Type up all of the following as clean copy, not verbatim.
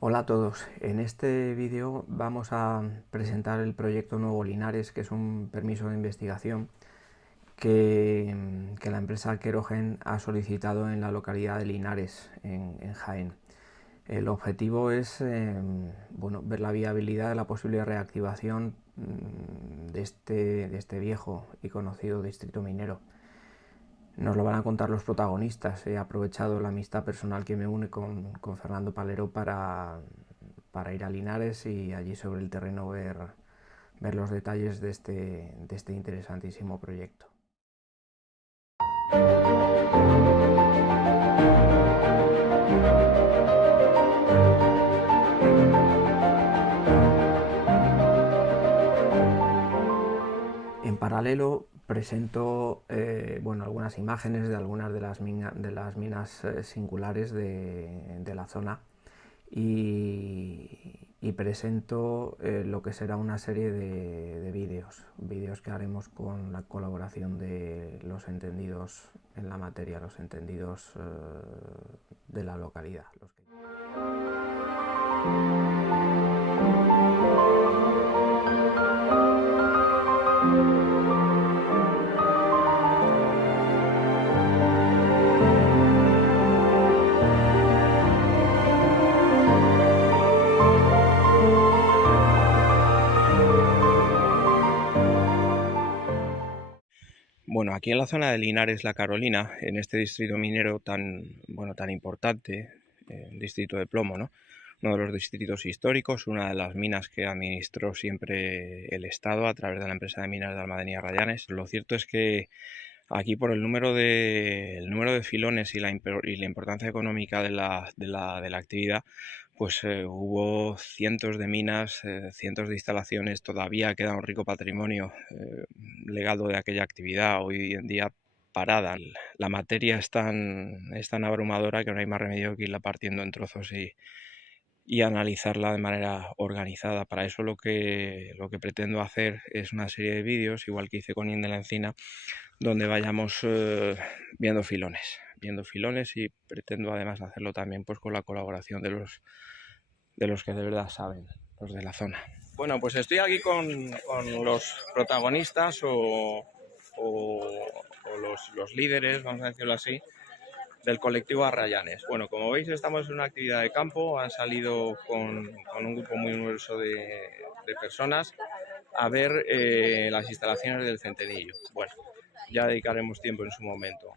Hola a todos, en este vídeo vamos a presentar el proyecto Nuevo Linares, que es un permiso de investigación que la empresa Kerogen ha solicitado en la localidad de Linares, en Jaén. El objetivo es ver la viabilidad de la posible reactivación de este viejo y conocido distrito minero. Nos lo van a contar los protagonistas. He aprovechado la amistad personal que me une con Fernando Palero para ir a Linares y allí sobre el terreno ver los detalles de este interesantísimo proyecto. En paralelo presento algunas imágenes de algunas de las minas singulares de la zona y presento lo que será una serie de vídeos que haremos con la colaboración de los entendidos en la materia, los entendidos de la localidad. Bueno, aquí en la zona de Linares La Carolina, en este distrito minero tan importante, el distrito de plomo, ¿no? Uno de los distritos históricos, una de las minas que administró siempre el Estado a través de la empresa de minas de Almadenía Rayanes. Lo cierto es que aquí, por el número de filones y la importancia económica de la actividad, pues hubo cientos de minas, cientos de instalaciones. Todavía queda un rico patrimonio legado de aquella actividad, hoy en día parada. La materia es tan abrumadora que no hay más remedio que irla partiendo en trozos y analizarla de manera organizada. Para eso lo que pretendo hacer es una serie de vídeos, igual que hice con Inde la Encina, donde vayamos viendo filones y pretendo además hacerlo también pues con la colaboración de los que de verdad saben, los de la zona. Bueno, pues estoy aquí con los protagonistas o los líderes, vamos a decirlo así, del colectivo Arrayanes. Bueno, como veis, estamos en una actividad de campo. Han salido con un grupo muy numeroso de personas a ver las instalaciones del Centenillo. Bueno, ya dedicaremos tiempo en su momento.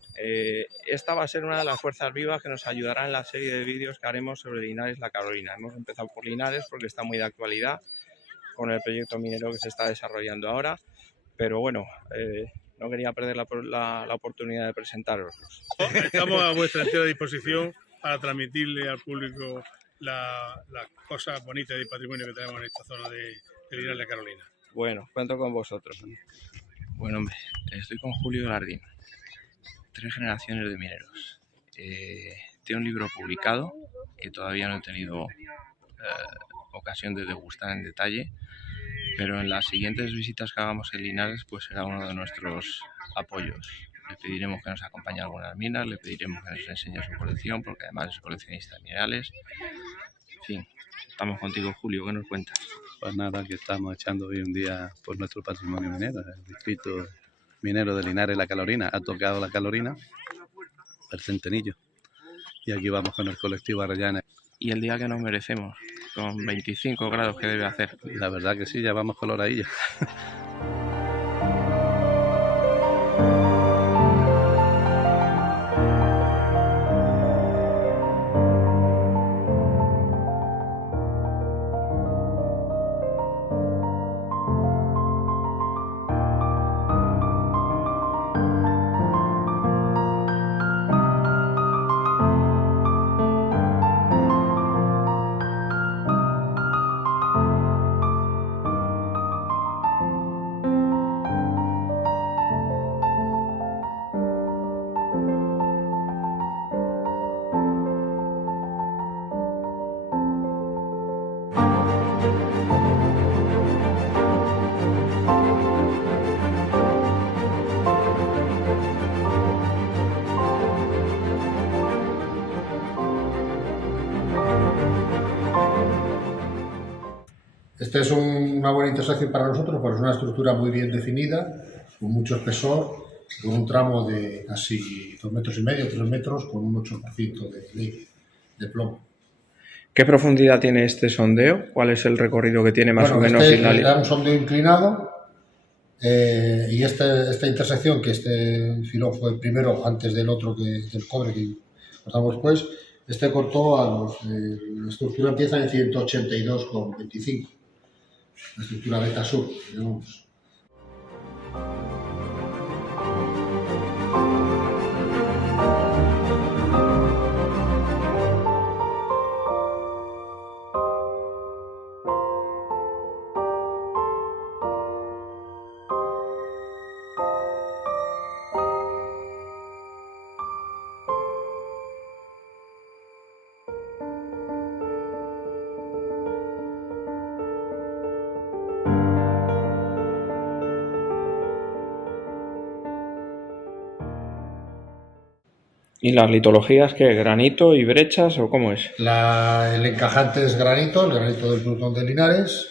Esta va a ser una de las fuerzas vivas que nos ayudará en la serie de vídeos que haremos sobre Linares La Carolina. Hemos empezado por Linares porque está muy de actualidad con el proyecto minero que se está desarrollando ahora, pero bueno, no quería perder la oportunidad de presentároslos. Estamos a vuestra entera disposición para transmitirle al público las cosas bonitas del patrimonio que tenemos en esta zona de Linares La Carolina. Bueno, cuento con vosotros. Bueno, hombre, estoy con Julio Lardín, 3 generaciones de mineros. Tiene un libro publicado que todavía no he tenido ocasión de degustar en detalle, pero en las siguientes visitas que hagamos en Linares pues será uno de nuestros apoyos. Le pediremos que nos acompañe a algunas minas, le pediremos que nos enseñe su colección, porque además es coleccionista de minerales. En fin, estamos contigo, Julio, ¿qué nos cuentas? Pues nada, que estamos echando hoy un día por nuestro patrimonio minero. El distrito minero de Linares La Carolina ha tocado la Carolina, el Centenillo, y aquí vamos con el colectivo Arrayanes. Y el día que nos merecemos, con 25 grados que debe hacer. La verdad que sí, ya vamos coloradillos. Esta es una buena intersección para nosotros, porque es una estructura muy bien definida, con mucho espesor, con un tramo de casi 2,5 metros, 3 metros, con un 8% de plomo. ¿Qué profundidad tiene este sondeo? ¿Cuál es el recorrido que tiene más o menos? Era un sondeo inclinado y esta intersección, que este filón fue primero antes del otro, del cobre que cortamos después, este cortó la estructura empieza en 182,25, la estructura beta sub, digamos. ¿Y las litologías qué? ¿Granito y brechas o cómo es? El encajante es granito, el granito del Plutón de Linares,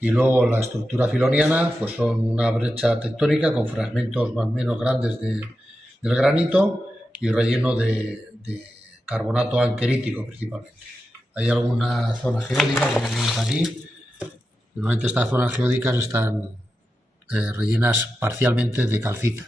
y luego la estructura filoniana pues son una brecha tectónica con fragmentos más o menos grandes del granito y relleno de carbonato anquerítico principalmente. Hay alguna zona geódica, como vemos aquí. Normalmente estas zonas geódicas están rellenas parcialmente de calcita.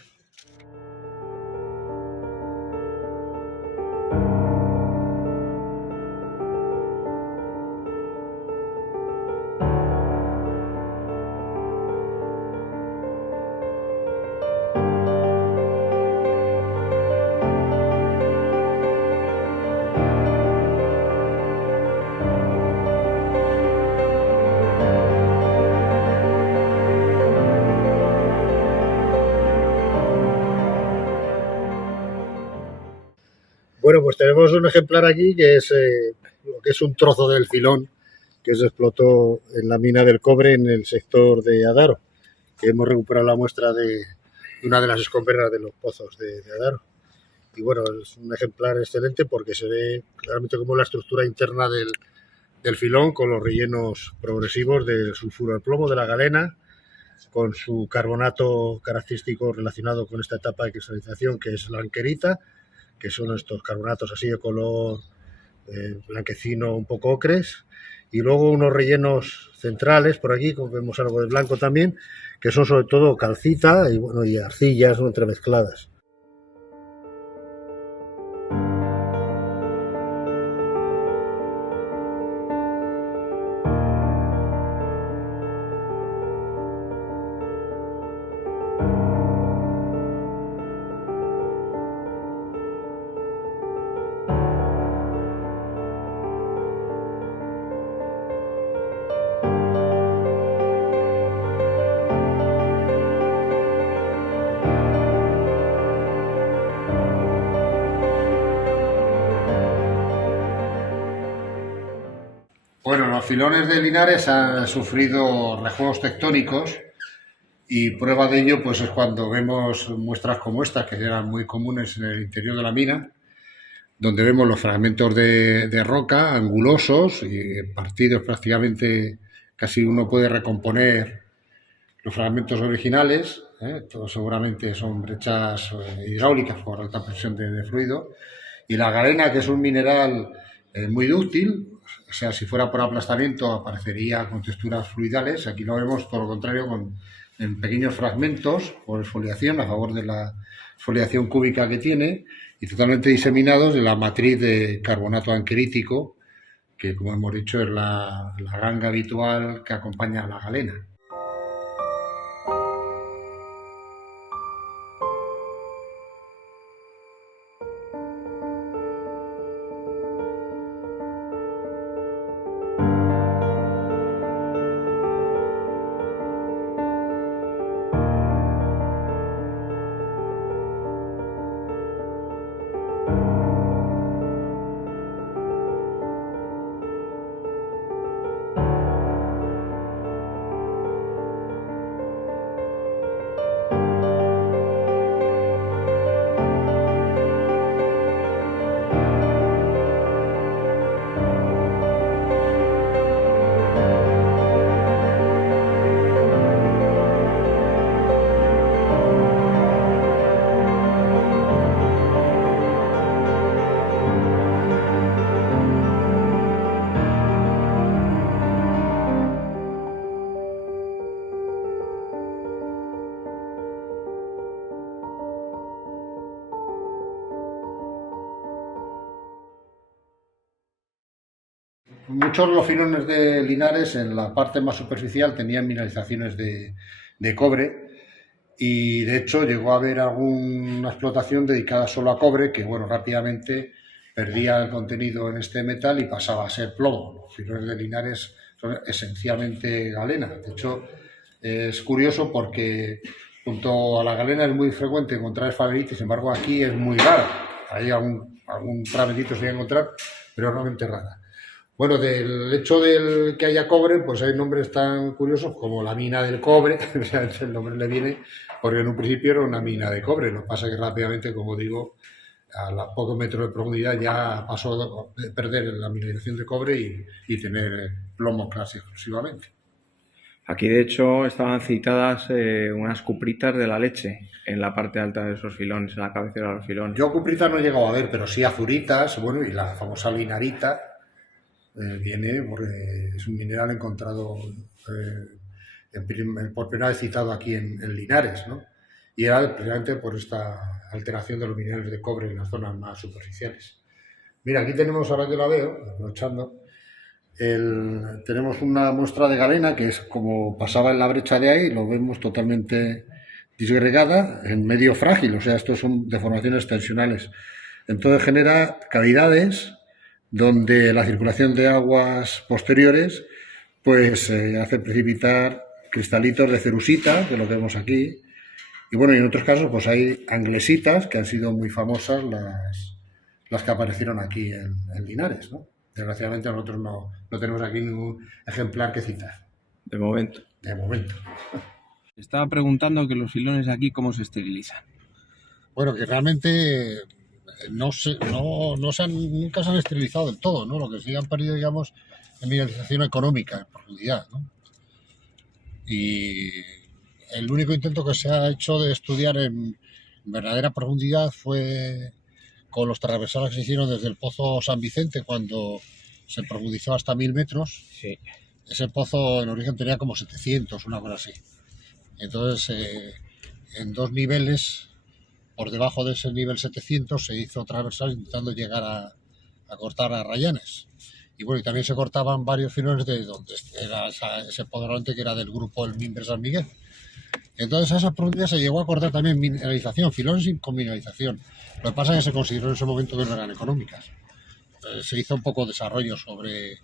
Bueno, pues tenemos un ejemplar aquí que es lo que es un trozo del filón que se explotó en la mina del cobre en el sector de Adaro, que hemos recuperado la muestra de una de las escombreras de los pozos de Adaro. Y bueno, es un ejemplar excelente porque se ve claramente como la estructura interna del filón con los rellenos progresivos del sulfuro de plomo, de la galena, con su carbonato característico relacionado con esta etapa de cristalización que es la anquerita, que son estos carbonatos así de color blanquecino, un poco ocres, y luego unos rellenos centrales por aquí, como vemos algo de blanco también, que son sobre todo calcita y bueno, y arcillas, ¿no?, entremezcladas. Bueno, los filones de Linares han sufrido rejuegos tectónicos y prueba de ello pues es cuando vemos muestras como estas, que eran muy comunes en el interior de la mina, donde vemos los fragmentos de roca angulosos y partidos prácticamente, casi uno puede recomponer los fragmentos originales, todos seguramente son brechas hidráulicas por alta presión de fluido, y la galena, que es un mineral muy dúctil, o sea, si fuera por aplastamiento aparecería con texturas fluidales. Aquí lo vemos todo lo contrario, en pequeños fragmentos por exfoliación, a favor de la exfoliación cúbica que tiene, y totalmente diseminados de la matriz de carbonato anquerítico, que como hemos dicho es la ganga habitual que acompaña a la galena. muchos de los filones de Linares en la parte más superficial tenían mineralizaciones de cobre y de hecho llegó a haber alguna explotación dedicada solo a cobre que bueno, rápidamente perdía el contenido en este metal y pasaba a ser plomo. Los filones de Linares son esencialmente galena. De hecho, es curioso porque junto a la galena es muy frecuente encontrar esfalerita, sin embargo aquí es muy rara. Hay algún fragmentito se puede encontrar, pero es realmente rara. Bueno, del hecho de que haya cobre, pues hay nombres tan curiosos como la mina del cobre, o sea, el nombre le viene porque en un principio era una mina de cobre, lo que pasa que rápidamente, como digo, a los pocos metros de profundidad ya pasó de perder la mineralización de cobre y tener plomo casi exclusivamente. Aquí, de hecho, estaban citadas unas cupritas de la leche en la parte alta de esos filones, en la cabecera de los filones. Yo cupritas no he llegado a ver, pero sí azuritas, bueno, y la famosa linarita viene porque es un mineral encontrado por primera vez citado aquí en Linares, ¿no? Y era precisamente por esta alteración de los minerales de cobre en las zonas más superficiales. Mira, aquí tenemos, ahora que la veo, aprovechando, tenemos una muestra de galena que es como pasaba en la brecha de ahí, lo vemos totalmente disgregada, en medio frágil, o sea, estos son deformaciones tensionales. Entonces genera cavidades donde la circulación de aguas posteriores pues hace precipitar cristalitos de cerusita, que lo vemos aquí, y bueno, y en otros casos pues hay anglesitas, que han sido muy famosas las que aparecieron aquí en Linares, ¿no? Desgraciadamente nosotros no tenemos aquí ningún ejemplar que citar. De momento. De momento. Estaba preguntando que los filones aquí cómo se esterilizan. Bueno, que realmente nunca se han esterilizado del todo, ¿no? Lo que sí han perdido, digamos, en mineralización económica, en profundidad, ¿no? Y el único intento que se ha hecho de estudiar en verdadera profundidad fue con los transversales que se hicieron desde el pozo San Vicente, cuando se profundizó hasta 1000 metros. Sí. Ese pozo en origen tenía como 700, una cosa así. Entonces, en 2 niveles, por debajo de ese nivel 700, se hizo transversal intentando llegar a cortar a rayanes. Y bueno, y también se cortaban varios filones de donde era ese podrante que era del grupo El Mimbre San Miguel. Entonces a esa profundidad se llegó a cortar también mineralización, filones con mineralización. Lo que pasa es que se consideró en ese momento que no eran económicas. Se hizo un poco desarrollo sobre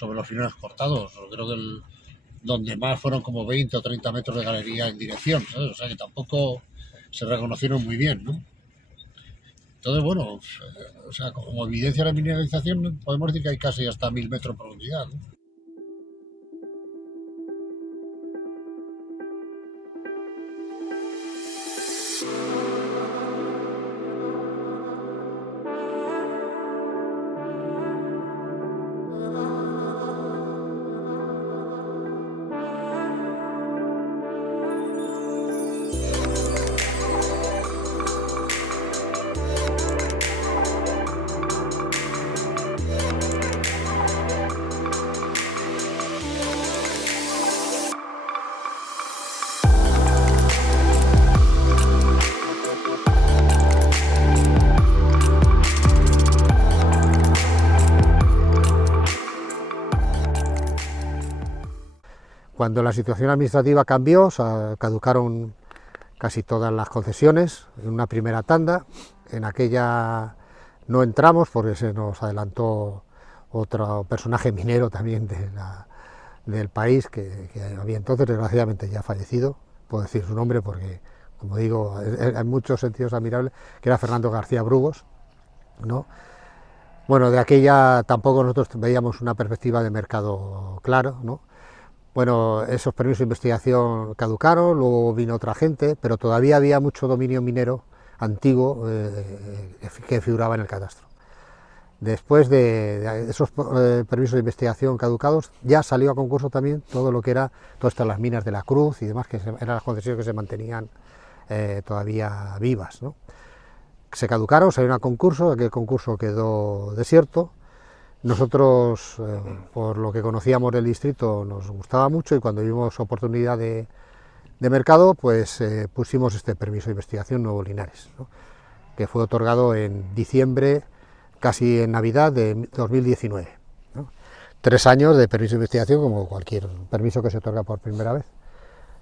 los filones cortados. Creo que donde más fueron como 20 o 30 metros de galería en dirección, ¿sabes? O sea que tampoco se reconocieron muy bien, ¿no? Entonces, bueno, o sea, como evidencia de la mineralización, podemos decir que hay casi hasta 1000 metros de profundidad, ¿no? Cuando la situación administrativa cambió, o sea, caducaron casi todas las concesiones en una primera tanda. En aquella no entramos porque se nos adelantó otro personaje minero también del país que había entonces, desgraciadamente ya fallecido. Puedo decir su nombre porque, como digo, en muchos sentidos admirable, que era Fernando García Brugos, ¿no? Bueno, de aquella tampoco nosotros veíamos una perspectiva de mercado claro, ¿no? Bueno, esos permisos de investigación caducaron, luego vino otra gente, pero todavía había mucho dominio minero antiguo que figuraba en el catastro. Después de esos permisos de investigación caducados, ya salió a concurso también todo lo que era todas estas las minas de la Cruz y demás, que eran las concesiones que se mantenían todavía vivas, ¿no? Se caducaron, salieron a concurso, aquel concurso quedó desierto. Nosotros, por lo que conocíamos del distrito, nos gustaba mucho y cuando vimos oportunidad de mercado, pues pusimos este permiso de investigación Nuevo Linares, ¿no? Que fue otorgado en diciembre, casi en Navidad de 2019, ¿no? 3 años de permiso de investigación, como cualquier permiso que se otorga por primera vez.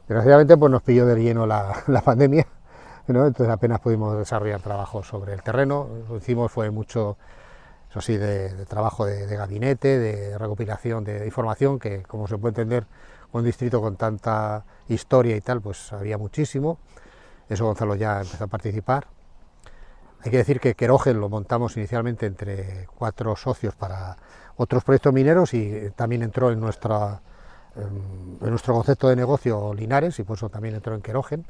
Desgraciadamente pues nos pilló de lleno la pandemia, ¿no? Entonces apenas pudimos desarrollar trabajo sobre el terreno. Lo que hicimos fue mucho, eso sí, de trabajo de gabinete, de recopilación de información, que como se puede entender, un distrito con tanta historia y tal, pues había muchísimo. Eso Gonzalo ya empezó a participar. Hay que decir que Querogen lo montamos inicialmente entre 4 socios para otros proyectos mineros y también entró en nuestro concepto de negocio Linares, y por eso también entró en Querogen,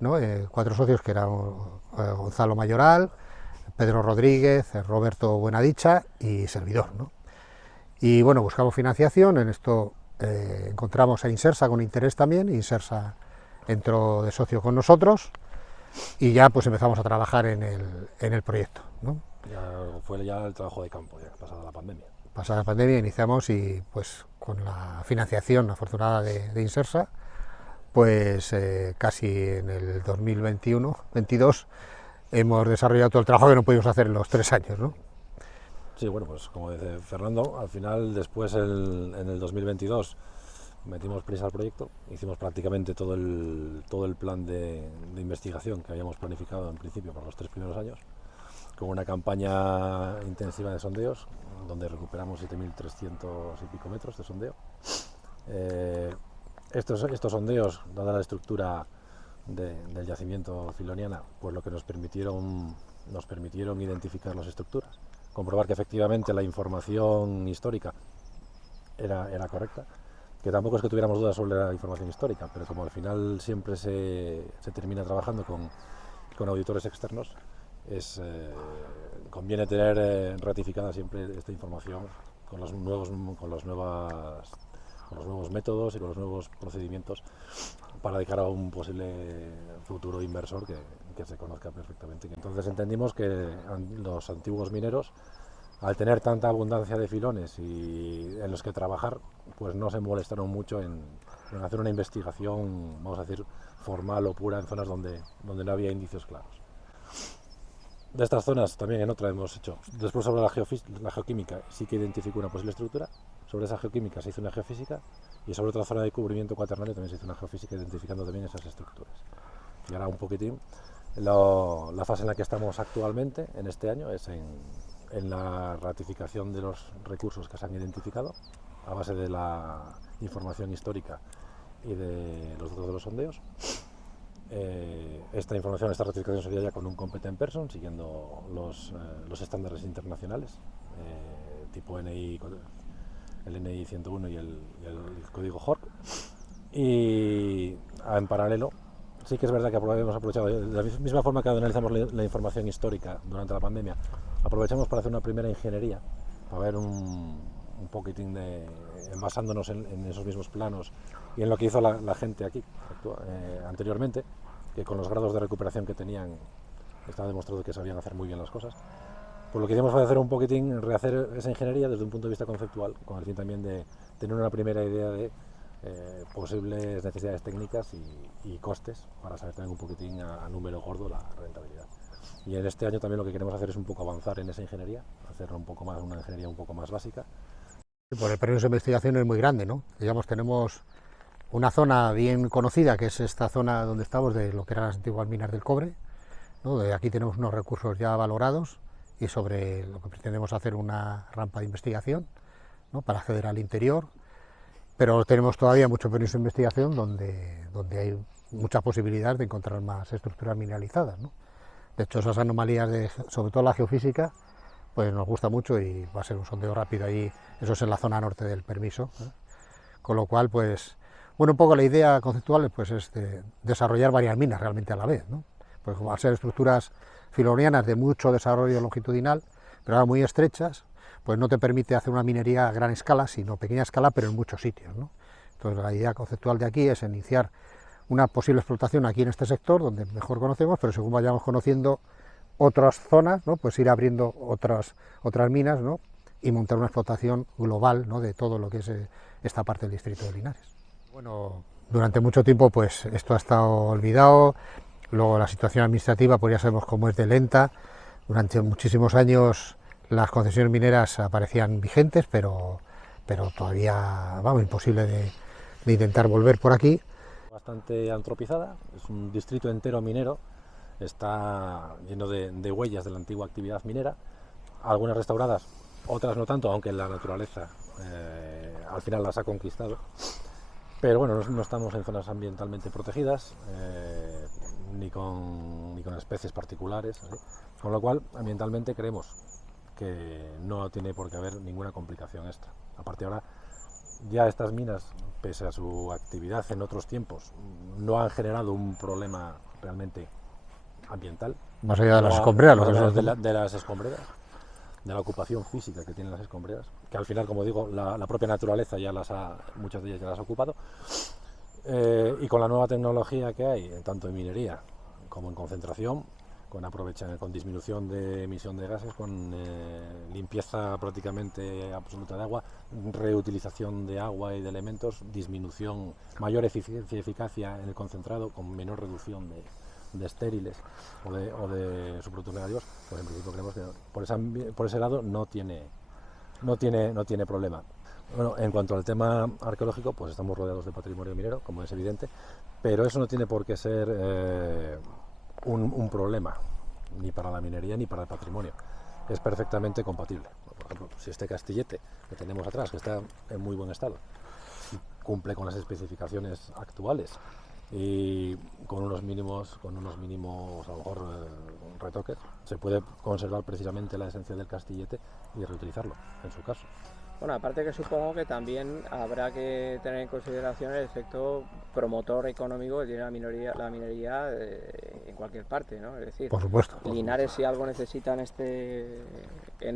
¿no? 4 socios que eran Gonzalo Mayoral, Pedro Rodríguez, Roberto Buenadicha y servidor, ¿no? Y bueno, buscamos financiación, en esto encontramos a Insersa con interés también. Insersa entró de socio con nosotros y ya pues empezamos a trabajar en el proyecto, ¿no? Ya fue ya el trabajo de campo, ya pasada la pandemia. Pasada la pandemia iniciamos, y pues con la financiación afortunada de Insersa, pues casi en el 2021-22 hemos desarrollado todo el trabajo que no pudimos hacer en los 3 años, ¿no? Sí, bueno, pues como dice Fernando, al final después en el 2022 metimos prisa al proyecto, hicimos prácticamente todo el plan de investigación que habíamos planificado en principio para los 3 primeros años, con una campaña intensiva de sondeos, donde recuperamos 7.300 y pico metros de sondeo. Estos sondeos, dada la estructura del yacimiento Filoniana, pues lo que nos permitieron identificar las estructuras, comprobar que efectivamente la información histórica era correcta, que tampoco es que tuviéramos dudas sobre la información histórica, pero como al final siempre se termina trabajando con auditores externos, conviene tener ratificada siempre esta información con los nuevos métodos y con los nuevos procedimientos para de cara a un posible futuro inversor que se conozca perfectamente. Entonces entendimos que los antiguos mineros, al tener tanta abundancia de filones y en los que trabajar, pues no se molestaron mucho en hacer una investigación, vamos a decir, formal o pura en zonas donde no había indicios claros. De estas zonas también en otra hemos hecho, después sobre la geoquímica sí que identificó una posible estructura, sobre esa geoquímica se hizo una geofísica, y sobre otra zona de cubrimiento cuaternario también se hizo una geofísica identificando también esas estructuras. Y ahora un poquitín, la fase en la que estamos actualmente, en este año, es en la ratificación de los recursos que se han identificado, a base de la información histórica y de los datos de los sondeos. Esta información, esta ratificación sería ya con un competent person, siguiendo los estándares internacionales, tipo NI, el NI 101 y el código HORC. Y en paralelo, sí que es verdad que hemos aprovechado, de la misma forma que analizamos la información histórica durante la pandemia, aprovechamos para hacer una primera ingeniería, para ver un poquitín basándonos en esos mismos planos y en lo que hizo la gente aquí anteriormente, que con los grados de recuperación que tenían estaba demostrado que sabían hacer muy bien las cosas. Pues lo que hicimos fue hacer un poquitín, rehacer esa ingeniería desde un punto de vista conceptual, con el fin también de tener una primera idea de posibles necesidades técnicas y costes, para saber también un poquitín a número gordo la rentabilidad. Y en este año también lo que queremos hacer es un poco avanzar en esa ingeniería, hacer una ingeniería un poco más básica. Pues el permiso de investigación es muy grande, ¿no? Digamos, tenemos una zona bien conocida, que es esta zona donde estamos, de lo que eran las antiguas minas del cobre, ¿no? De aquí tenemos unos recursos ya valorados, y sobre lo que pretendemos hacer una rampa de investigación, ¿no? Para acceder al interior, pero tenemos todavía mucho permiso de investigación donde hay mucha posibilidad de encontrar más estructuras mineralizadas, ¿no? De hecho, esas anomalías, sobre todo la geofísica, pues nos gusta mucho, y va a ser un sondeo rápido ahí. Eso es en la zona norte del permiso, ¿eh? Con lo cual, pues, bueno, un poco la idea conceptual pues es de desarrollar varias minas realmente a la vez, ¿no? Pues como al ser estructuras filonianas de mucho desarrollo longitudinal, pero ahora muy estrechas, pues no te permite hacer una minería a gran escala, sino pequeña escala, pero en muchos sitios, ¿no? Entonces la idea conceptual de aquí es iniciar una posible explotación aquí en este sector, donde mejor conocemos, pero según vayamos conociendo otras zonas, ¿no? Pues ir abriendo otras minas, ¿no? Y montar una explotación global, ¿no? De todo lo que es esta parte del distrito de Linares. Bueno, durante mucho tiempo pues esto ha estado olvidado. Luego la situación administrativa, pues ya sabemos cómo es de lenta. Durante muchísimos años las concesiones mineras aparecían vigentes, pero pero todavía, vamos, imposible de intentar volver por aquí. Bastante antropizada, es un distrito entero minero, está lleno de huellas de la antigua actividad minera, algunas restauradas, otras no tanto, aunque la naturaleza al final las ha conquistado. Pero bueno, no estamos en zonas ambientalmente protegidas, ni con especies particulares, ¿sí? Con lo cual, ambientalmente creemos que no tiene por qué haber ninguna complicación extra. A partir de ahora, ya estas minas, pese a su actividad en otros tiempos, no han generado un problema realmente ambiental. Más allá de las escombreras, de las escombreras, de la ocupación física que tienen las escombreras, que al final, como digo, la propia naturaleza ya muchas de ellas ya las ha ocupado, y con la nueva tecnología que hay, tanto en minería como en concentración, con disminución de emisión de gases, con limpieza prácticamente absoluta de agua, reutilización de agua y de elementos, disminución, mayor eficiencia y eficacia en el concentrado, con menor reducción de estériles o de subproductos negativos, pues en principio creemos que por ese lado no tiene problema. Bueno, en cuanto al tema arqueológico, pues estamos rodeados de patrimonio minero, como es evidente, pero eso no tiene por qué ser un problema, ni para la minería ni para el patrimonio. Es perfectamente compatible. Por ejemplo, si este castillete que tenemos atrás, que está en muy buen estado, cumple con las especificaciones actuales y con unos mínimos a lo mejor retoques, se puede conservar precisamente la esencia del castillete y reutilizarlo, en su caso. Bueno, aparte que supongo que también habrá que tener en consideración el efecto promotor económico que tiene la minería en cualquier parte, ¿no? Es decir, por supuesto. Linares, si algo necesita en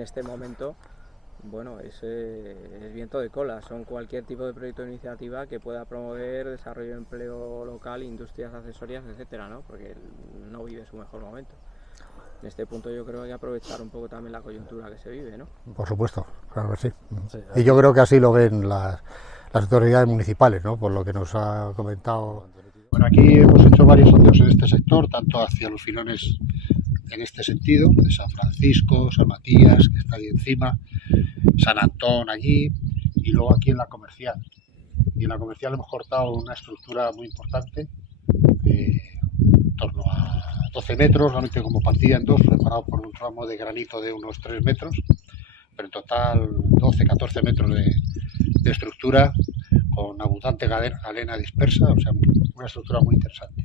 este momento, bueno, es viento de cola. Son cualquier tipo de proyecto de iniciativa que pueda promover desarrollo de empleo local, industrias accesorias, etcétera, ¿no? Porque no vive su mejor momento. En este punto yo creo que hay que aprovechar un poco también la coyuntura que se vive, ¿no? Por supuesto, claro que sí. Y yo creo que así lo ven las autoridades municipales, ¿no? Por lo que nos ha comentado. Bueno, aquí hemos hecho varios sondeos en este sector, tanto hacia los filones en este sentido, de San Francisco, San Matías, que está ahí encima, San Antón allí, y luego aquí en la comercial. Y en la comercial hemos cortado una estructura muy importante, en torno a 12 metros, realmente como partida en dos, preparado por un tramo de granito de unos 3 metros, pero en total 12-14 metros de estructura con abundante galena dispersa, o sea, una estructura muy interesante.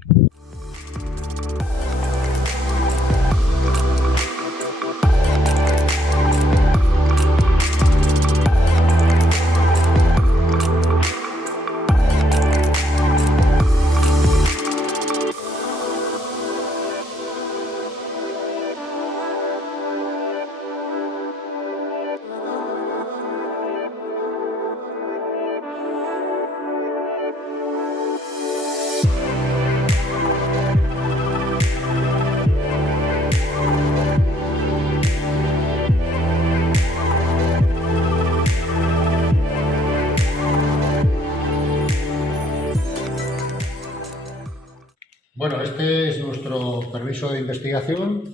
Bueno, este es nuestro permiso de investigación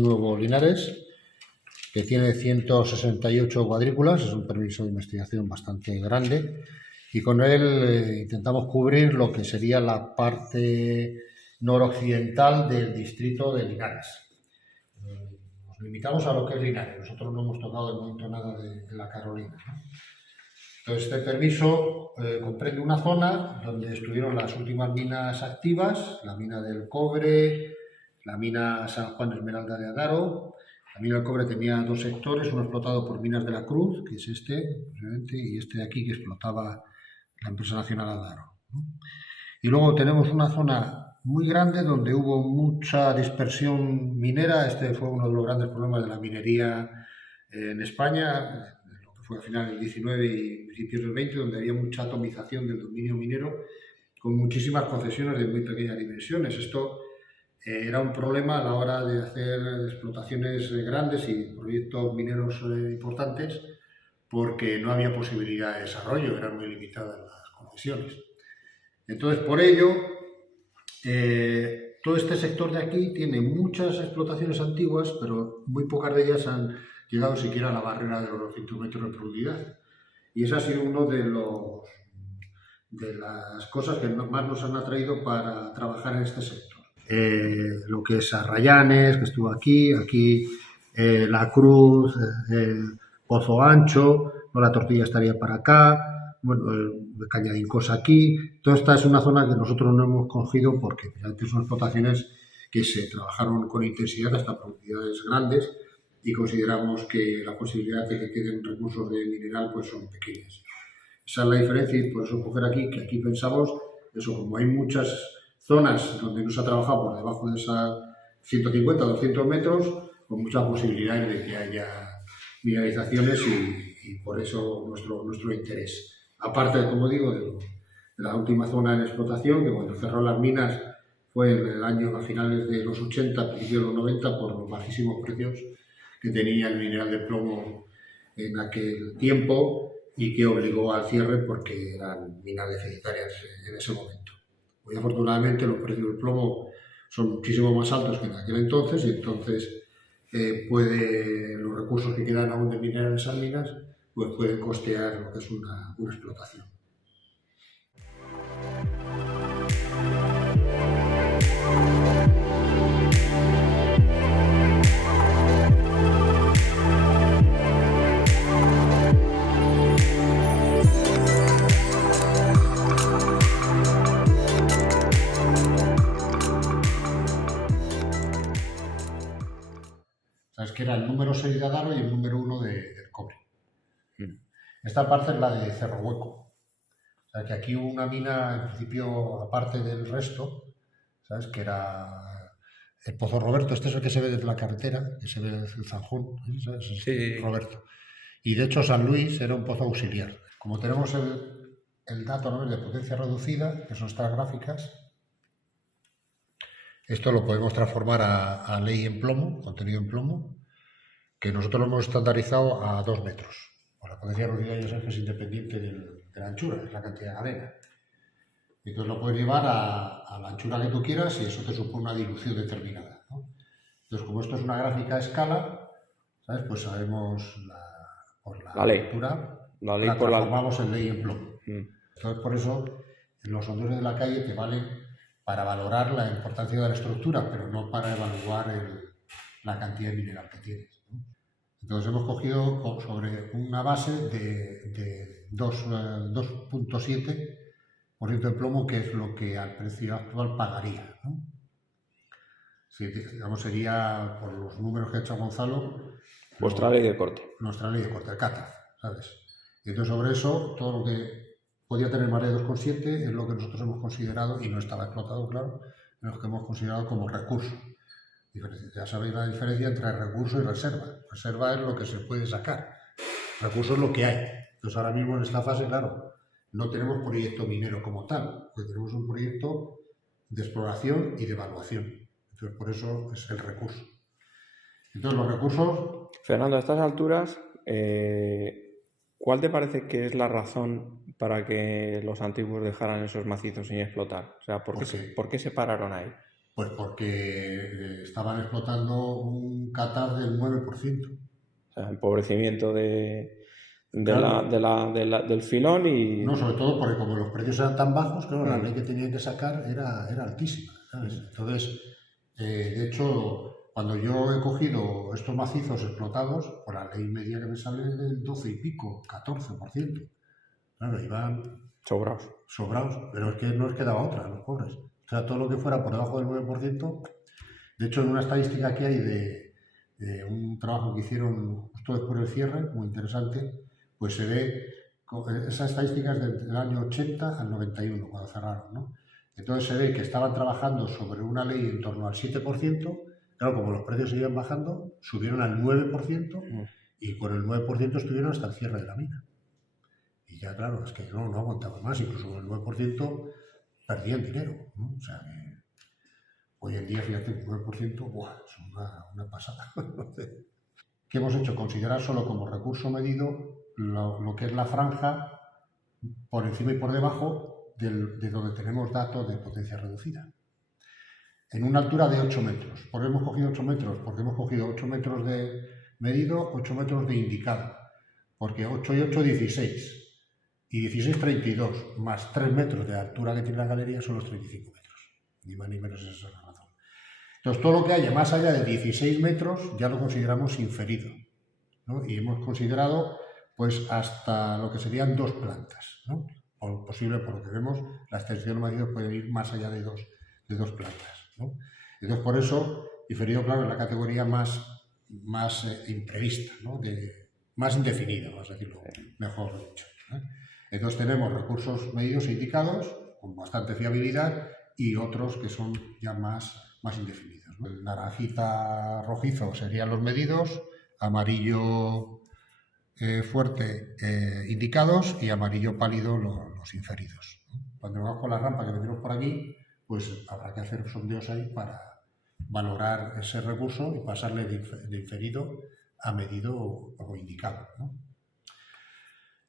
Nuevo Linares, que tiene 168 cuadrículas, es un permiso de investigación bastante grande, y con él intentamos cubrir lo que sería la parte noroccidental del distrito de Linares. Nos limitamos a lo que es Linares, nosotros no hemos tocado de momento nada de la Carolina, ¿no? Entonces, este permiso comprende una zona donde estuvieron las últimas minas activas, la mina del cobre, la mina San Juan Esmeralda de Adaro. La mina del cobre tenía dos sectores, uno explotado por Minas de la Cruz, que es este, y este de aquí que explotaba la empresa nacional Adaro, ¿no? Y luego tenemos una zona muy grande donde hubo mucha dispersión minera. Este fue uno de los grandes problemas de la minería en España, fue a finales del 19 y principios del 20, donde había mucha atomización del dominio minero, con muchísimas concesiones de muy pequeñas dimensiones. Esto era un problema a la hora de hacer explotaciones grandes y proyectos mineros importantes, porque no había posibilidad de desarrollo, eran muy limitadas las concesiones. Entonces, por ello, todo este sector de aquí tiene muchas explotaciones antiguas, pero muy pocas de ellas han llegado siquiera a la barrera de los 200 metros de profundidad. Y ese ha sido uno de las cosas que más nos han atraído para trabajar en este sector. Lo que es Arrayanes, que estuvo aquí La Cruz, Pozo Ancho, ¿no? La Tortilla estaría para acá, bueno, Cañadincos aquí. Toda esta es una zona que nosotros no hemos cogido porque realmente son explotaciones que se trabajaron con intensidad hasta profundidades grandes y consideramos que la posibilidad de que queden recursos de mineral pues son pequeñas. Esa es la diferencia y por eso coger aquí, que aquí pensamos, eso, como hay muchas zonas donde no se ha trabajado por debajo de esas 150 o 200 metros, con muchas posibilidades de que haya mineralizaciones y por eso nuestro interés. Aparte, como digo, de la última zona en explotación, que cuando cerró las minas fue en el año a finales de los 80, principios de los 90, por los bajísimos precios que tenía el mineral de plomo en aquel tiempo y que obligó al cierre porque eran minas deficitarias en ese momento. Hoy afortunadamente los precios del plomo son muchísimo más altos que en aquel entonces y entonces los recursos que quedan aún de mineral en esas minas pues pueden costear lo que es una explotación. ¿Sabes? Que era el número 6 de Adaro y el número 1 del cobre. Esta parte es la de Cerro Hueco. O sea, que aquí hubo una mina, en principio, aparte del resto, ¿sabes? Que era el Pozo Roberto. Este es el que se ve desde la carretera, que se ve desde el Zanjón, ¿sabes? Sí. Roberto. Y de hecho San Luis era un pozo auxiliar. Como tenemos el dato, ¿no?, de potencia reducida, que son estas gráficas, esto lo podemos transformar a ley en plomo, contenido en plomo, que nosotros lo hemos estandarizado a 2 metros. Pues la potencia reducida ya sabes que es independiente de la anchura, es la cantidad de arena. Entonces lo puedes llevar a la anchura que tú quieras y eso te supone una dilución determinada, ¿no? Entonces, como esto es una gráfica a escala, ¿sabes? Pues sabemos la ley. altura, La ley la por transformamos en ley en plomo. Entonces, por eso, los honduras de la calle te valen para valorar la importancia de la estructura, pero no para evaluar la cantidad de mineral que tienes, ¿no? Entonces hemos cogido sobre una base de 2.7% de plomo, que es lo que al precio actual pagaría, ¿no? Si, digamos, sería, por los números que ha hecho Gonzalo, Vuestra ley de corte. Nuestra ley de corte, el CATAF, ¿sabes? Y entonces sobre eso, todo lo que podía tener más de 2,7 es lo que nosotros hemos considerado, y no estaba explotado, claro, es lo que hemos considerado como recurso. Ya sabéis la diferencia entre recurso y reserva. Reserva es lo que se puede sacar, recurso es lo que hay. Entonces ahora mismo en esta fase, claro, no tenemos proyecto minero como tal, porque tenemos un proyecto de exploración y de evaluación. Entonces por eso es el recurso. Entonces los recursos... Fernando, a estas alturas, ¿cuál te parece que es la razón para que los antiguos dejaran esos macizos sin explotar? O sea, ¿por qué se pararon ahí? Pues porque estaban explotando un CATAF del 9%. O sea, empobrecimiento del filón y... No, sobre todo porque como los precios eran tan bajos, claro, la ley que tenían que sacar era altísima, ¿sabes? Entonces, de hecho, cuando yo he cogido estos macizos explotados, por la ley media que me sale es del 12 y pico, 14%. Claro, iban... Sobrados, pero es que no les quedaba otra a los pobres. O sea, todo lo que fuera por debajo del 9%, de hecho, en una estadística que hay de un trabajo que hicieron justo después del cierre, muy interesante, pues se ve, esas estadísticas del año 80 al 91, cuando cerraron, ¿no? Entonces se ve que estaban trabajando sobre una ley en torno al 7%, claro, como los precios seguían bajando, subieron al 9% y con el 9% estuvieron hasta el cierre de la mina. Y ya, claro, es que no aguantaban más, incluso con el 9% perdían dinero, ¿no? O sea, que hoy en día, fíjate, un 9%, ¡buah!, es una pasada. ¿Qué hemos hecho? Considerar solo como recurso medido lo que es la franja por encima y por debajo de donde tenemos datos de potencia reducida. En una altura de 8 metros. ¿Por qué hemos cogido 8 metros? Porque hemos cogido 8 metros de medido, 8 metros de indicado. Porque 8 y 8, 16. y 16,32 más 3 metros de altura que tiene la galería son los 35 metros. Ni más ni menos, esa es la razón. Entonces, todo lo que haya más allá de 16 metros ya lo consideramos inferido, ¿no? Y hemos considerado pues hasta lo que serían 2 plantas, ¿no? O posible, por lo que vemos, la extensión normativa puede ir más allá de dos plantas, ¿no? Entonces, por eso, inferido, claro, es la categoría más imprevista, ¿no? Más indefinida, vamos a decirlo mejor dicho, ¿eh? Entonces tenemos recursos medidos e indicados con bastante fiabilidad y otros que son ya más indefinidos, ¿no? El naranjita rojizo serían los medidos, amarillo fuerte indicados y amarillo pálido los inferidos, ¿no? Cuando vamos con la rampa que metemos por aquí, pues habrá que hacer sondeos ahí para valorar ese recurso y pasarle de inferido a medido o indicado, ¿no?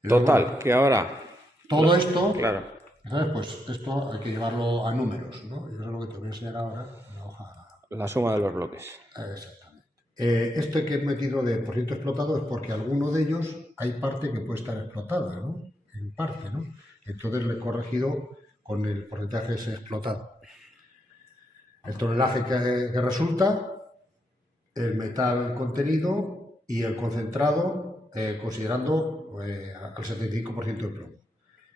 Total, que ahora... Todo esto, claro, ¿sabes? Pues esto hay que llevarlo a números, ¿no? Y eso es lo que te voy a enseñar ahora en la hoja. la suma de los bloques. Exactamente. Esto que he metido de por ciento explotado es porque alguno de ellos hay parte que puede estar explotada, ¿no? En parte, ¿no? Entonces le he corregido con el porcentaje ese explotado. El tonelaje que resulta, el metal contenido y el concentrado, considerando al 75% de plomo.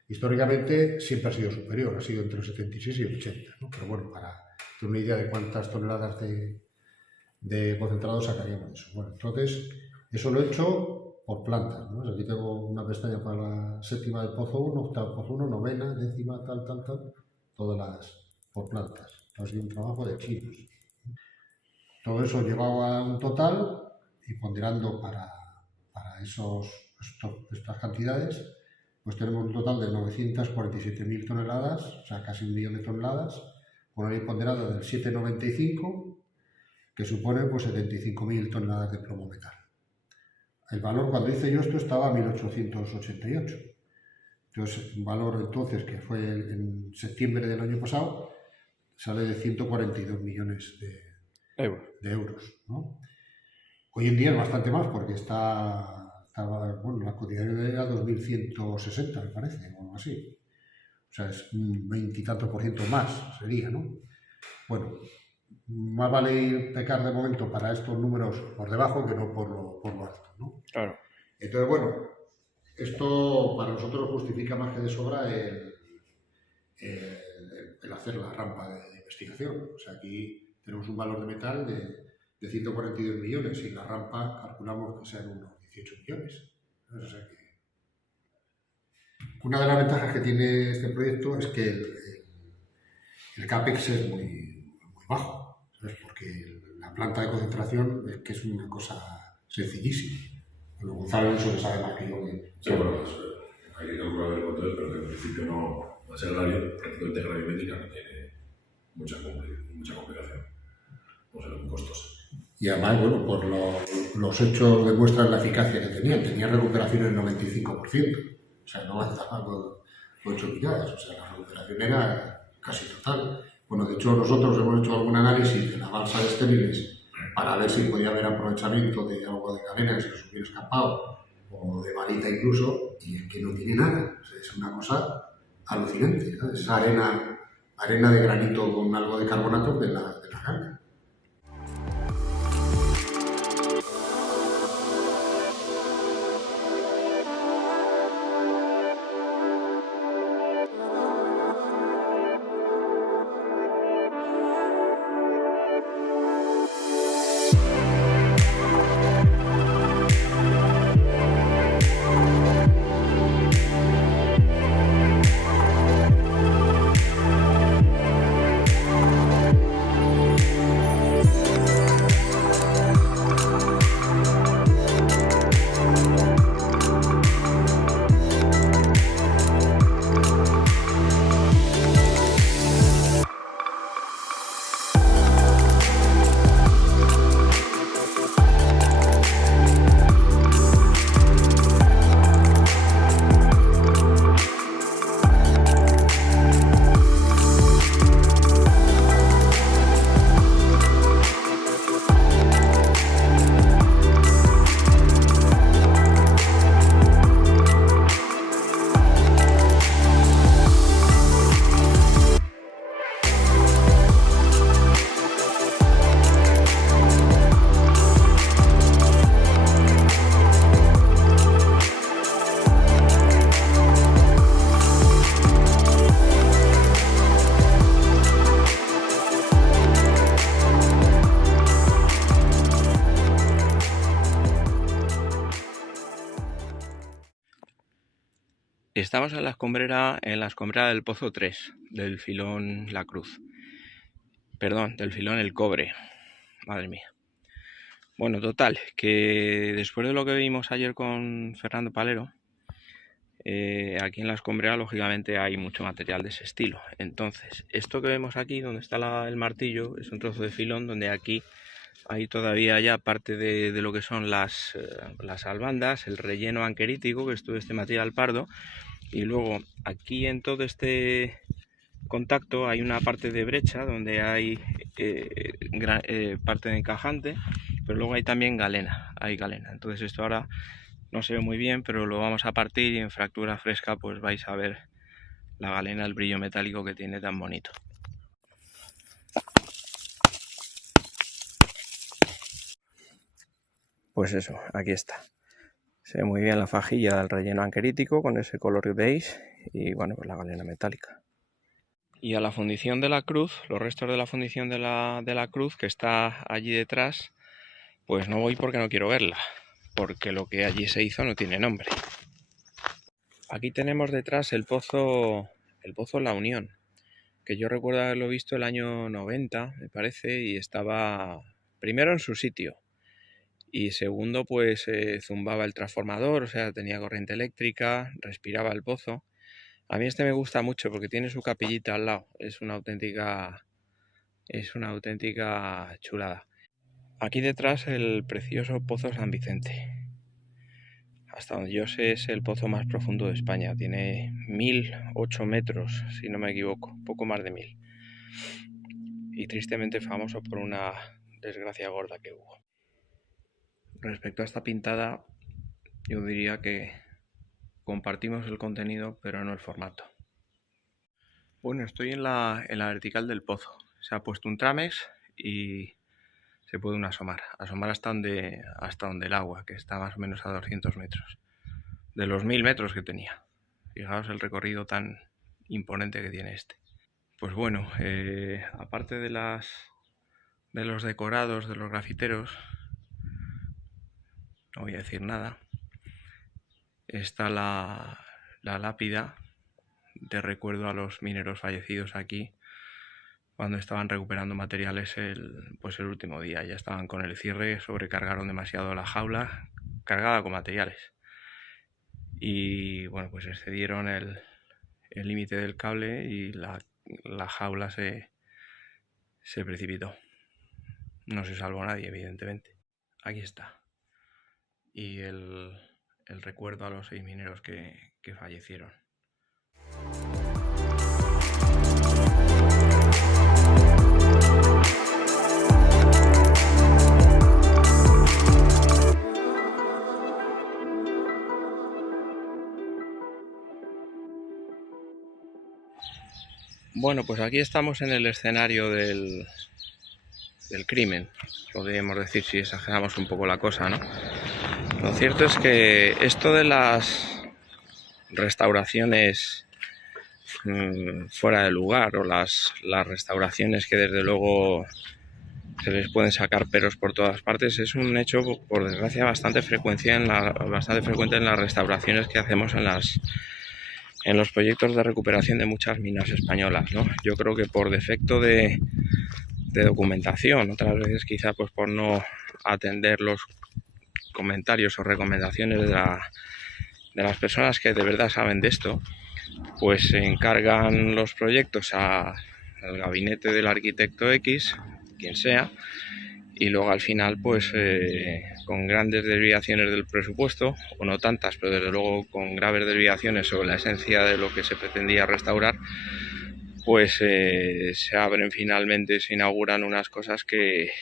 Históricamente siempre ha sido superior, ha sido entre el 76 y el 80, ¿no? Pero bueno, para tener una idea de cuántas toneladas de concentrado sacaríamos de eso. Bueno, entonces, eso lo he hecho por plantas, ¿no? Aquí tengo una pestaña para la séptima del pozo 1, octava del pozo 1, novena, décima, tal, todas las por plantas. Ha sido un trabajo de chinos. Todo eso llevado a un total y ponderando para estas cantidades, pues tenemos un total de 947.000 toneladas, o sea, casi 1 millón de toneladas, con una ley ponderada del 7,95, que supone pues 75.000 toneladas de plomo metal. El valor, cuando hice yo esto, estaba a 1.888. Entonces, un valor entonces, que fue en septiembre del año pasado, sale de 142 millones de euros, ¿no? Hoy en día es bastante más, porque bueno, la cotidiana era 2.160, me parece, o algo así. O sea, es un 20 y tanto % más, sería, ¿no? Bueno, más vale pecar de momento para estos números por debajo que no por lo alto, ¿no? Claro. Entonces, bueno, esto para nosotros justifica más que de sobra el hacer la rampa de investigación. O sea, aquí tenemos un valor de metal de 142 millones y la rampa calculamos que sean unos 18 millones. O sea que una de las ventajas que tiene este proyecto es que el CAPEX es muy bajo, ¿sabes? Porque la planta de concentración es que es una cosa sencillísima. Bueno, Gonzalo eso le sabe más que yo. Sí, bueno, pues, hay que calcular el control, pero que en principio no va a ser prácticamente gravimétrica, no tiene mucha complicación. No será muy costosa. Y además, bueno, por los hechos demuestran la eficacia que tenían. Tenían recuperación del 95%. O sea, no estaban con 8 pilladas. O sea, la recuperación era casi total. Bueno, de hecho, nosotros hemos hecho algún análisis de la balsa de estériles para ver si podía haber aprovechamiento de algo de cadena que se les hubiera escapado, o de varita incluso, y es que no tiene nada. O sea, es una cosa alucinante, ¿sabes? Esa arena de granito con algo de carbonato de la ganga. Estamos en la escombrera del Pozo 3, del filón La Cruz. Perdón, del filón El Cobre. Madre mía. Bueno, total, que después de lo que vimos ayer con Fernando Palero, aquí en la escombrera lógicamente hay mucho material de ese estilo. Entonces, esto que vemos aquí, donde está el martillo, es un trozo de filón donde aquí hay todavía ya parte de lo que son las albandas, el relleno anquerítico, que es todo este material pardo, y luego aquí en todo este contacto hay una parte de brecha donde hay parte de encajante, pero luego hay también galena, entonces esto ahora no se ve muy bien, pero lo vamos a partir y en fractura fresca pues vais a ver la galena, el brillo metálico que tiene tan bonito. Pues eso, aquí está. Se ve muy bien la fajilla del relleno anquerítico con ese color que veis y bueno, pues la galena metálica. Y a la fundición de la cruz, los restos de la fundición de la cruz que está allí detrás, pues no voy porque no quiero verla, porque lo que allí se hizo no tiene nombre. Aquí tenemos detrás el pozo La Unión, que yo recuerdo haberlo visto el año 90, me parece, y estaba primero en su sitio. Y segundo, pues zumbaba el transformador, o sea, tenía corriente eléctrica, respiraba el pozo. A mí este me gusta mucho porque tiene su capillita al lado, es una auténtica chulada. Aquí detrás el precioso Pozo San Vicente. Hasta donde yo sé es el pozo más profundo de España, tiene 1008 metros, si no me equivoco, poco más de 1000. Y tristemente famoso por una desgracia gorda que hubo. Respecto a esta pintada, yo diría que compartimos el contenido, pero no el formato. Bueno, estoy en la vertical del pozo. Se ha puesto un tramex y se puede asomar hasta donde el agua, que está más o menos a 200 metros, de los 1000 metros que tenía. Fijaos el recorrido tan imponente que tiene este. Pues bueno, aparte de los decorados, de los grafiteros, no voy a decir nada. Está la lápida de recuerdo a los mineros fallecidos aquí cuando estaban recuperando materiales el último día. Ya estaban con el cierre, sobrecargaron demasiado la jaula cargada con materiales y bueno, pues excedieron el límite del cable y la jaula se precipitó. No se salvó nadie, evidentemente. Aquí está. Y el recuerdo a los 6 mineros que fallecieron. Bueno, pues aquí estamos en el escenario del crimen, podríamos decir si exageramos un poco la cosa, ¿no? Lo cierto es que esto de las restauraciones fuera de lugar o las restauraciones que desde luego se les pueden sacar peros por todas partes es un hecho, por desgracia, bastante frecuente en las restauraciones que hacemos en los proyectos de recuperación de muchas minas españolas, ¿no? Yo creo que por defecto de documentación, otras veces quizá pues por no atender los comentarios o recomendaciones de las personas que de verdad saben de esto, pues se encargan los proyectos al gabinete del arquitecto X, quien sea, y luego al final pues con grandes desviaciones del presupuesto, o no tantas, pero desde luego con graves desviaciones sobre la esencia de lo que se pretendía restaurar, pues se abren finalmente, se inauguran unas cosas que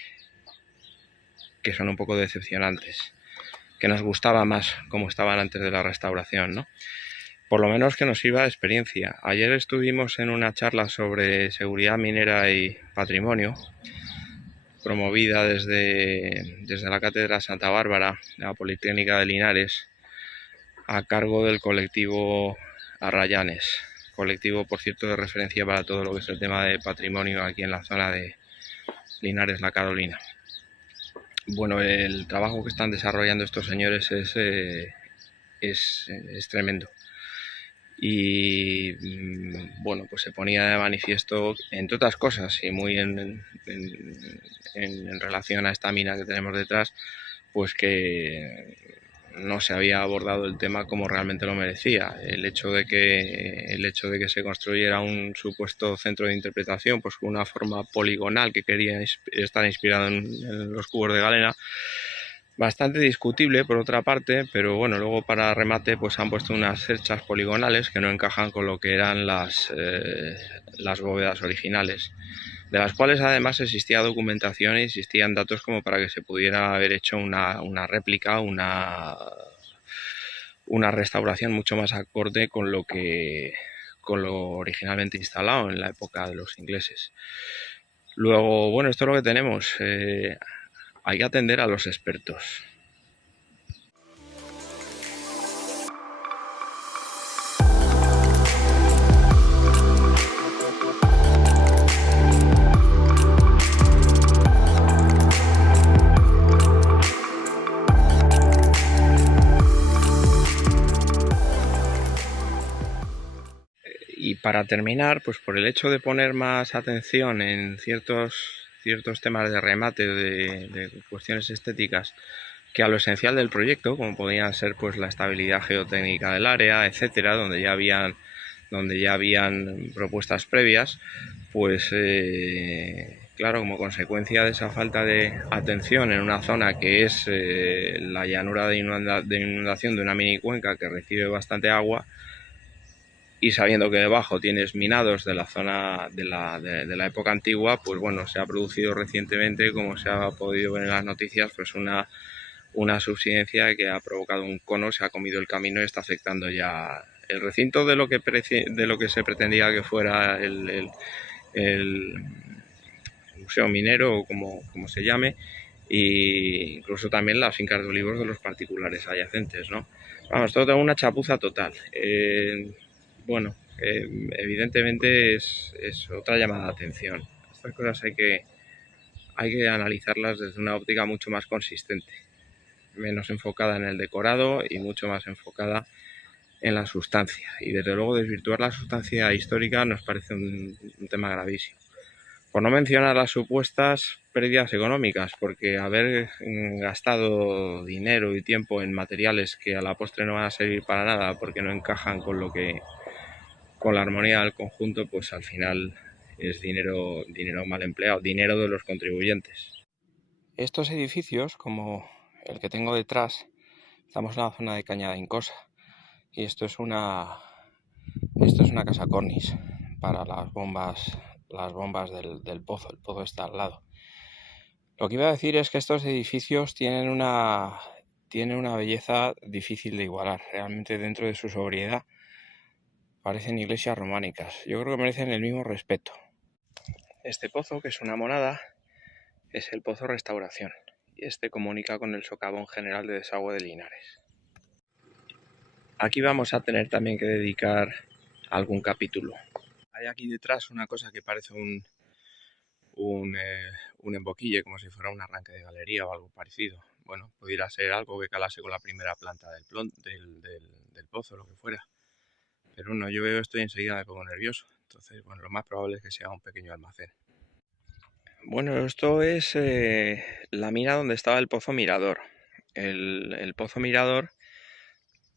son un poco decepcionantes, que nos gustaba más como estaban antes de la restauración, ¿no? Por lo menos que nos sirva de experiencia. Ayer estuvimos en una charla sobre seguridad minera y patrimonio, promovida desde la Cátedra Santa Bárbara de la Politécnica de Linares, a cargo del colectivo Arrayanes, colectivo, por cierto, de referencia para todo lo que es el tema de patrimonio aquí en la zona de Linares, La Carolina. Bueno, el trabajo que están desarrollando estos señores es tremendo. y bueno, pues se ponía de manifiesto, entre otras cosas, y muy en relación a esta mina que tenemos detrás, pues que no se había abordado el tema como realmente lo merecía. El hecho de que se construyera un supuesto centro de interpretación, pues con una forma poligonal que quería estar inspirado en los cubos de galena, bastante discutible por otra parte, pero bueno, luego para remate pues han puesto unas cerchas poligonales que no encajan con lo que eran las bóvedas originales, de las cuales además existía documentación y existían datos como para que se pudiera haber hecho una réplica, una restauración mucho más acorde con lo originalmente instalado en la época de los ingleses. Luego, bueno, esto es lo que tenemos. Hay que atender a los expertos. Y para terminar, pues por el hecho de poner más atención en ciertos temas de remate, de cuestiones estéticas, que a lo esencial del proyecto, como podían ser pues la estabilidad geotécnica del área, etcétera, donde ya habían propuestas previas, pues claro, como consecuencia de esa falta de atención en una zona que es la llanura de inundación de una mini cuenca que recibe bastante agua, y sabiendo que debajo tienes minados de la zona de la época antigua, pues bueno, se ha producido recientemente, como se ha podido ver en las noticias, pues una subsidencia que ha provocado un cono, se ha comido el camino y está afectando ya el recinto de lo que se pretendía que fuera el museo minero, o como se llame, e incluso también las fincas de olivos de los particulares adyacentes, ¿no? Vamos, todo una chapuza total. Bueno, evidentemente es otra llamada de atención. Estas cosas hay que analizarlas desde una óptica mucho más consistente, menos enfocada en el decorado y mucho más enfocada en la sustancia. Y desde luego desvirtuar la sustancia histórica nos parece un tema gravísimo. Por no mencionar las supuestas pérdidas económicas, porque haber gastado dinero y tiempo en materiales que a la postre no van a servir para nada porque no encajan con la armonía del conjunto, pues al final es dinero mal empleado, dinero de los contribuyentes. Estos edificios, como el que tengo detrás, estamos en la zona de Cañada Incosa, y esto es una casa cornis para las bombas del pozo. El pozo está al lado. Lo que iba a decir es que estos edificios tienen una belleza difícil de igualar. Realmente, dentro de su sobriedad, parecen iglesias románicas. Yo creo que merecen el mismo respeto. Este pozo, que es una monada, es el pozo Restauración, y este comunica con el socavón general de desagüe de Linares. Aquí vamos a tener también que dedicar algún capítulo. Hay aquí detrás una cosa que parece un emboquille, como si fuera un arranque de galería o algo parecido. Bueno, pudiera ser algo que calase con la primera planta del pozo, lo que fuera. Pero no, yo veo esto y enseguida me pongo nervioso. Entonces, bueno, lo más probable es que sea un pequeño almacén. Bueno, esto es la mina donde estaba el Pozo Mirador. El Pozo Mirador,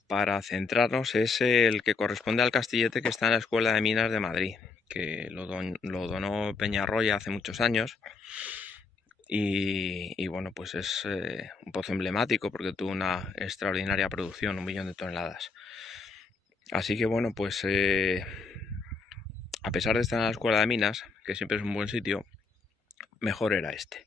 para centrarnos, es el que corresponde al castillete que está en la Escuela de Minas de Madrid, que lo donó Peñarroya hace muchos años. Y bueno, pues es un pozo emblemático porque tuvo una extraordinaria producción, 1 millón de toneladas. Así que bueno, pues a pesar de estar en la Escuela de Minas, que siempre es un buen sitio, mejor era este.